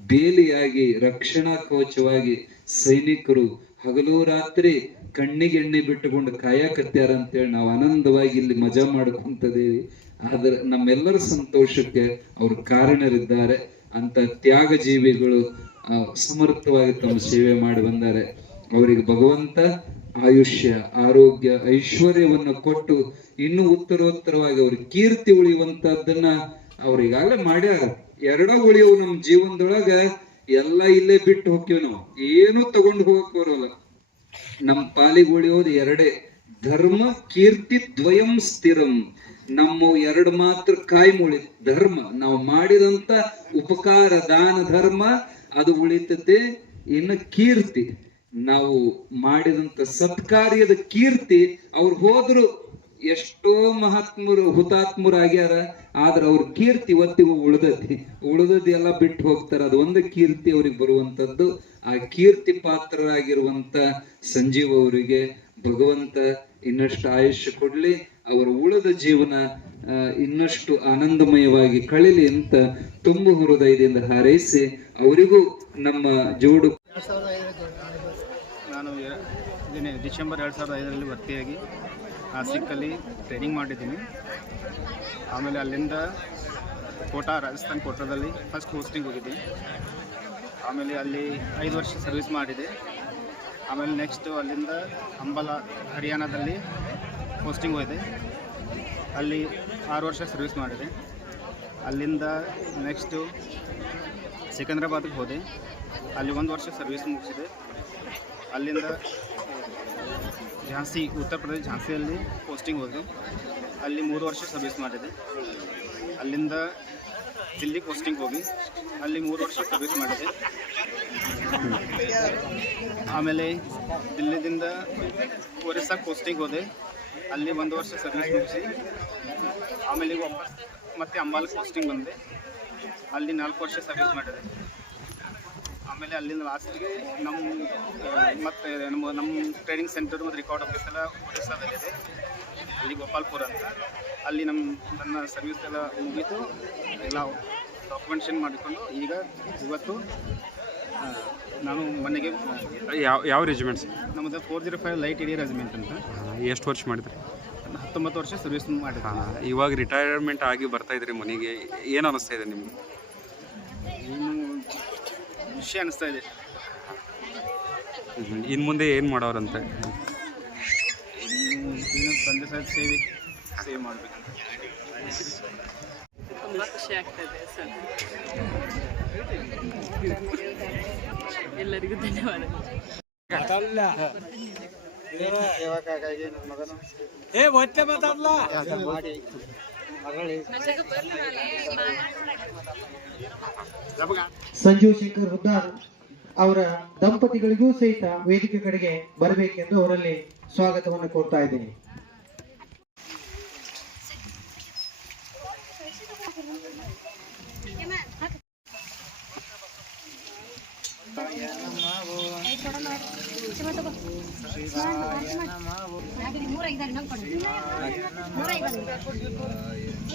ಬೇಲಿಯಾಗಿ, ರಕ್ಷಣಾ ಕವಚವಾಗಿ ಸೈನಿಕರು ಹಗಲು ರಾತ್ರಿ ಕಣ್ಣಿಗೆ ಎಣ್ಣೆ ಬಿಟ್ಟುಕೊಂಡು ಕಾಯಕತ್ಯಾರ ಅಂತೇಳಿ ನಾವು ಆನಂದವಾಗಿ ಇಲ್ಲಿ ಮಜಾ ಮಾಡ್ಕೊಂತದೇವಿ. ಆದ್ರೆ ನಮ್ಮೆಲ್ಲರ ಸಂತೋಷಕ್ಕೆ ಅವರು ಕಾರಣರಿದ್ದಾರೆ ಅಂತ ತ್ಯಾಗ ಜೀವಿಗಳು ಸಮರ್ಥವಾಗಿ ತಮ್ಮ ಸೇವೆ ಮಾಡಿ ಬಂದಾರೆ. ಅವರಿಗೆ ಭಗವಂತ ಆಯುಷ್ಯ, ಆರೋಗ್ಯ, ಐಶ್ವರ್ಯವನ್ನು ಕೊಟ್ಟು ಇನ್ನೂ ಉತ್ತರೋತ್ತರವಾಗಿ ಅವ್ರ ಕೀರ್ತಿ ಉಳಿಯುವಂತದ್ದನ್ನ ಅವ್ರಿಗಾಗಲೇ ಮಾಡ್ಯಾರ ಎರಡ ಉಳಿಯವು ನಮ್ಮ ಜೀವನದೊಳಗ ಎಲ್ಲ ಇಲ್ಲೇ ಬಿಟ್ಟು ಹೋಗ್ತೀವಿ ನಾವು. ಏನು ತಗೊಂಡು ಹೋಗಕ್ ಬರೋಲ್ಲ. ನಮ್ಮ ಪಾಲಿಗೆ ಉಳಿಯೋದು ಎರಡೇ. ಧರ್ಮ, ಕೀರ್ತಿ, ದ್ವಯಂ, ಸ್ಥಿರಂ. ನಮ್ಮ ಎರಡು ಮಾತ್ರ ಕಾಯಿ ಮುಳಿ ಧರ್ಮ. ನಾವು ಮಾಡಿದಂತ ಉಪಕಾರ, ದಾನ, ಧರ್ಮ, ಅದು ಉಳಿತತೆ. ಇನ್ನು ಕೀರ್ತಿ. ನಾವು ಮಾಡಿದಂತ ಸತ್ಕಾರ್ಯದ ಕೀರ್ತಿ, ಅವ್ರು ಹೋದ್ರು ಎಷ್ಟೋ ಮಹಾತ್ಮರು, ಹುತಾತ್ಮರಾಗ್ಯಾರ, ಆದ್ರ ಅವ್ರ ಕೀರ್ತಿ ಇವತ್ತಿಗೂ ಉಳ್ದತಿ ಎಲ್ಲ ಬಿಟ್ಟು ಹೋಗ್ತಾರ. ಅದು ಒಂದು ಕೀರ್ತಿ ಅವ್ರಿಗೆ ಬರುವಂತದ್ದು. ಆ ಕೀರ್ತಿ ಪಾತ್ರರಾಗಿರುವಂತ ಸಂಜೀವ್ ಅವರಿಗೆ ಭಗವಂತ ಇನ್ನಷ್ಟು ಆಯುಷ್ಯ ಕೊಡ್ಲಿ. ಅವರ ಉಳಿದ ಜೀವನ ಇನ್ನಷ್ಟು ಆನಂದಮಯವಾಗಿ ಕಳಿಲಿ ಅಂತ ತುಂಬು ಹೃದಯದಿಂದ ಹಾರೈಸಿ ಅವರಿಗೂ ನಮ್ಮ ಜೋಡು ನಾನು ಡಿಸೆಂಬರ್ ಎರಡು ಸಾವಿರದ ಐದರಲ್ಲಿ ಭರ್ತಿಯಾಗಿ ನಾಸಿಕ್ಕಲ್ಲಿ ಟ್ರೈನಿಂಗ್ ಮಾಡಿದ್ದೀನಿ. ಆಮೇಲೆ ಅಲ್ಲಿಂದ ಕೋಟಾ, ರಾಜಸ್ಥಾನ್ ಕೋಟಾದಲ್ಲಿ ಫಸ್ಟ್ ಹೋಸ್ಟಿಂಗ್ ಹೋಗಿದ್ದೆ ಆಮೇಲೆ ಅಲ್ಲಿ ಐದು ವರ್ಷ ಸರ್ವಿಸ್ ಮಾಡಿದೆ. ಆಮೇಲೆ ನೆಕ್ಸ್ಟು ಅಲ್ಲಿಂದ ಅಂಬಲ ಹರಿಯಾಣದಲ್ಲಿ ಪೋಸ್ಟಿಂಗ್ ಹೋಗಿದೆ ಅಲ್ಲಿ ಆರು ವರ್ಷ ಸರ್ವಿಸ್ ಮಾಡಿದೆ. ಅಲ್ಲಿಂದ ನೆಕ್ಸ್ಟು ಸಿಕಂದ್ರಾಬಾದ್ಗೆ ಹೋದೆ. ಅಲ್ಲಿ ಒಂದು ವರ್ಷ ಸರ್ವಿಸ್ ಮುಗಿಸಿದೆ. ಅಲ್ಲಿಂದ ಝಾನ್ಸಿ ಉತ್ತರ ಪ್ರದೇಶ ಝಾನ್ಸಿಯಲ್ಲಿ ಪೋಸ್ಟಿಂಗ್ ಹೋದೆ ಅಲ್ಲಿ ಮೂರು ವರ್ಷ ಸರ್ವಿಸ್ ಮಾಡಿದೆ. ಅಲ್ಲಿಂದ ದಿಲ್ಲಿ ಪೋಸ್ಟಿಂಗ್ ಹೋಗಿ ಅಲ್ಲಿ ಮೂರು ವರ್ಷ ಸರ್ವಿಸ್ ಮಾಡಿದೆ. ಆಮೇಲೆ ದಿಲ್ಲಿದಿಂದ ಒರಿಸ್ಸಾಗ ಪೋಸ್ಟಿಂಗ್ ಹೋದೆ. ಅಲ್ಲಿ ಒಂದು ವರ್ಷ ಸರ್ವಿಸ್ ಮುಗಿಸಿ. ಆಮೇಲೆ ವಾಪಸ್ ಮತ್ತೆ ಅಂಬಾಲ್ ಪೋಸ್ಟಿಂಗ್ ಬಂದೆ. ಅಲ್ಲಿ ನಾಲ್ಕು ವರ್ಷ ಸರ್ವಿಸ್ ಮಾಡಿದೆ. ಆಮೇಲೆ ಅಲ್ಲಿಂದ ಲಾಸ್ಟಿಗೆ ನಮ್ಮ ಮತ್ತು ನಮ್ಮ ನಮ್ಮ ಟ್ರೈನಿಂಗ್ ಸೆಂಟರ್ ಮತ್ತು ರೆಕಾರ್ಡ್ ಆಫೀಸ್ ಎಲ್ಲ ಒರಿಸ್ಸಾದಲ್ಲಿದೆ ಅಲ್ಲಿ ಗೋಪಾಲ್ಪುರ ಅಂತ. ಅಲ್ಲಿ ನಮ್ಮ ನನ್ನ ಸರ್ವಿಸ್ ಎಲ್ಲ ಮುಗೀತು. ಎಲ್ಲ ಡಾಕ್ಯುಮೆಂಟೇಷನ್ ಮಾಡಿಕೊಂಡು ಈಗ ಇವತ್ತು ನಾನು ಮನೆಗೆ ಯಾವ ಯಾವ ರೆಜಿಮೆಂಟ್ಸ್ ನಮ್ಮದು four zero five light ED regiment ಅಂತ. ಎಷ್ಟು ವರ್ಷ ಮಾಡಿದ್ರಿ? ಹತ್ತೊಂಬತ್ತು ವರ್ಷ ಸರ್ವಿಸ್ ಮಾಡಿದೆ ಇವಾಗ ರಿಟೈರ್ಮೆಂಟ್ ಆಗಿ ಬರ್ತಾ ಇದ್ರಿ ಮನೆಗೆ. ಏನು ಅನಿಸ್ತಾ ಇದೆ ನಿಮ್ಗೆ? ಖುಷಿ ಅನಿಸ್ತಾ ಇದೆ. ಇನ್ನು ಮುಂದೆ ಏನು ಮಾಡೋರಂತೆ? ಇನ್ನು ಏನು ತಂದೆ ಸಹ ಸೇವೆ ಸೇವೆ ಮಾಡಬೇಕು. ತುಂಬ ಖುಷಿ ಆಗ್ತದೆ ಸರ್. ಎಲ್ಲರಿಗೂ ಧನ್ಯವಾದಗಳು. ಸಂಜೀವ್ ಶಂಕರ್ ಹುದ್ದಾರ್ ಅವರ ದಂಪತಿಗಳಿಗೂ ಸಹಿತ ವೇದಿಕೆ ಕಡೆಗೆ ಬರಬೇಕೆಂದು ಅವರಲ್ಲಿ ಸ್ವಾಗತವನ್ನು ಕೋರ್ತಾ ಇದ್ದೀನಿ.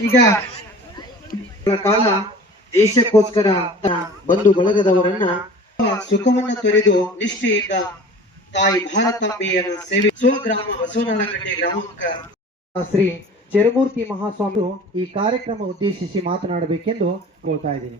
ಈಗ ಕಾಲ ದೇಶಕ್ಕೋಸ್ಕರ ಬಂಧು ಬಳಗದವರನ್ನ ಸುಖವನ್ನ ತೊರೆದು ನಿಷ್ಠೆಯಿಂದ ತಾಯಿ ಭಾರತಾಂಬೆಯನ್ನ ಸೇವೆ ಸ್ವಗ್ರಾಮ ಬಸವನಹಳ್ಳಿ ಗ್ರಾಮಕ ಶ್ರೀ ಚರಮೂರ್ತಿ ಮಹಾಸ್ವಾಮಿ ಈ ಕಾರ್ಯಕ್ರಮ ಉದ್ದೇಶಿಸಿ ಮಾತನಾಡಬೇಕೆಂದು ಕೋರ್ತಾ ಇದ್ದೀನಿ.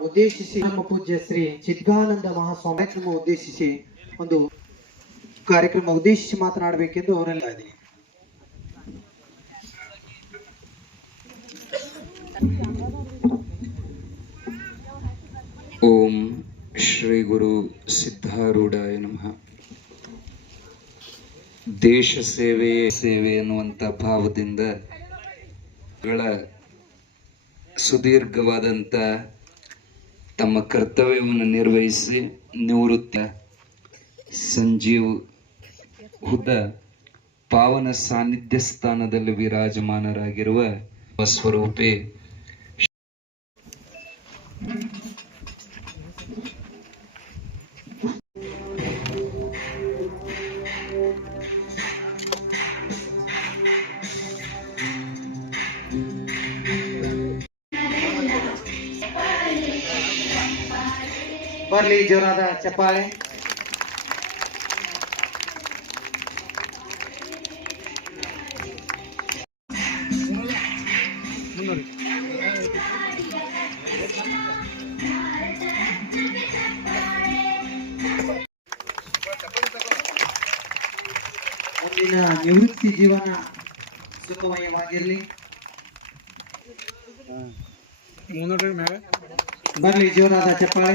ಉದ್ದೇಶಿಸಿ ನಮ್ಮ ಪೂಜ್ಯ ಶ್ರೀ ಚಿದ್ಗಾನಂದ ಮಹಾಸ್ವಾಮಿ ಕಾರ್ಯಕ್ರಮ ಉದ್ದೇಶಿಸಿ ಒಂದು ಕಾರ್ಯಕ್ರಮ ಉದ್ದೇಶಿಸಿ ಮಾತನಾಡಬೇಕೆಂದು ಅವರೆಲ್ಲ ಇದ್ದೀನಿ. ಓಂ ಶ್ರೀ ಗುರು ಸಿದ್ಧಾರೂಢಾಯ ನಮಃ. ದೇಶ ಸೇವೆಯೇ ಸೇವೆ ಎನ್ನುವಂತ ಭಾವದಿಂದ ಸುದೀರ್ಘವಾದಂಥ ತಮ್ಮ ಕರ್ತವ್ಯವನ್ನು ನಿರ್ವಹಿಸಿ ನಿವೃತ್ತ ಸಂಜೀವ್ ಹುದ ಪಾವನ ಸಾನ್ನಿಧ್ಯ ಸ್ಥಾನದಲ್ಲಿ ವಿರಾಜಮಾನರಾಗಿರುವ ಸ್ವರೂಪಿ ಜೋರಾದ ಚಪ್ಪಾಳೆ. ಮುಂದಿನ ನಿವೃತ್ತಿ ಜೀವನ ಸುಖಮಯವಾಗಿರಲಿ. ಬರಲಿ ಜೀವನದ ಚಪ್ಪಾಳೆ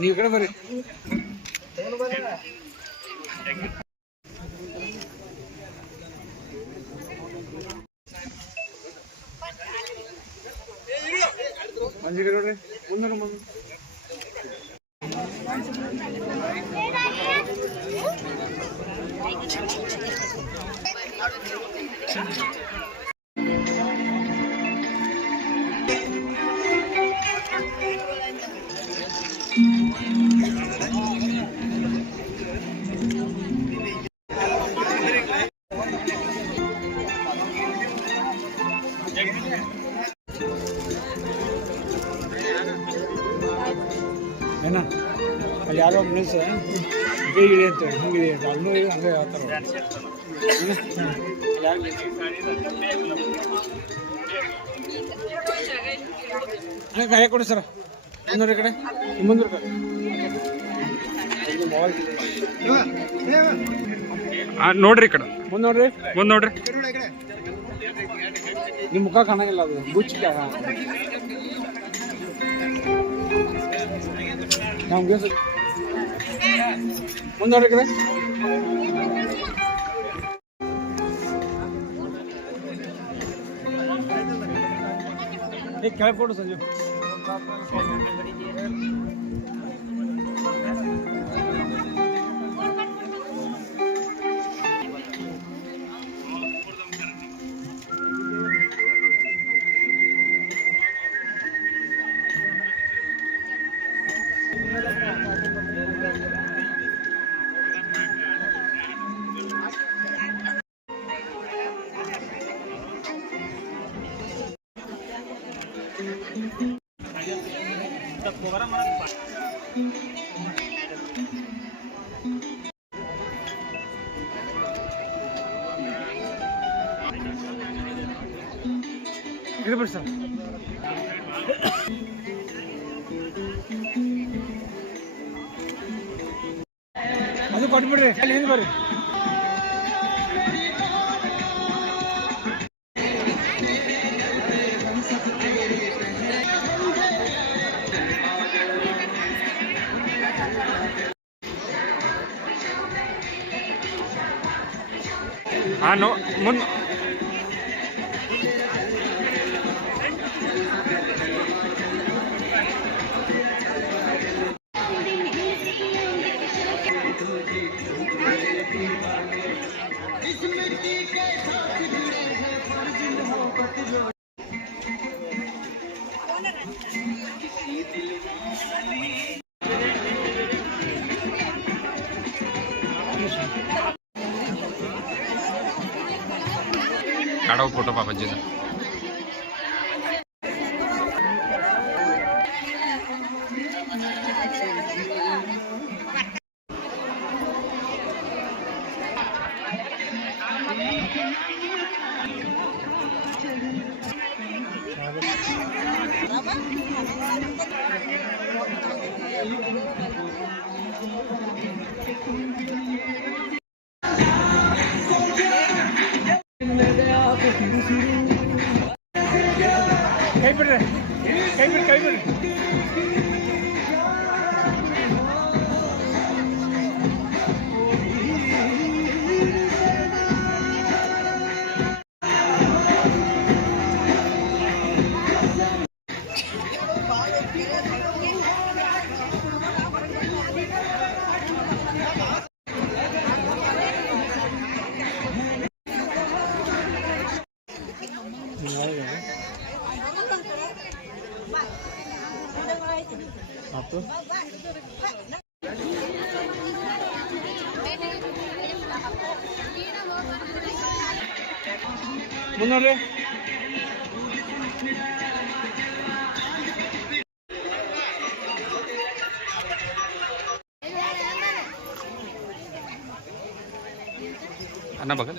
ನೀವು ಕಡೆ ಬರ್ರಿ ಮಂಜಿಗೆ ನೋಡ್ರಿ ಮುಂದೆ ಮುಂದೆ ಏನ ಗಾಯ ಕೊಡಿ ಸರ್. ಮುಂದೂರ ಕಡೆ ಮುಂದೂರ ಕಡೆ. ನೋಡ್ರಿ ಕಡೆ. ಮುಂದೆ ನೋಡ್ರಿ. ಮುಂದ್ ನೋಡ್ರಿ. ನಿಮ್ಮ ಮುಖ ಕಾಣಂಗಿಲ್ಲ ಅದು. ಗುಚ್ಚಿ ನಮ್ಗೆ ಮುಂದೆ ನೋಡ್ರಿ ಕಡೆ. ಕೆಳಗೆ ಕೊಡು ಸಂಜು ಇದು ಬಿಡಿ ಸರ್ ಅದು ಕೊಟ್ಬಿಡ್ರಿ ಅಲ್ಲಿ ना बगल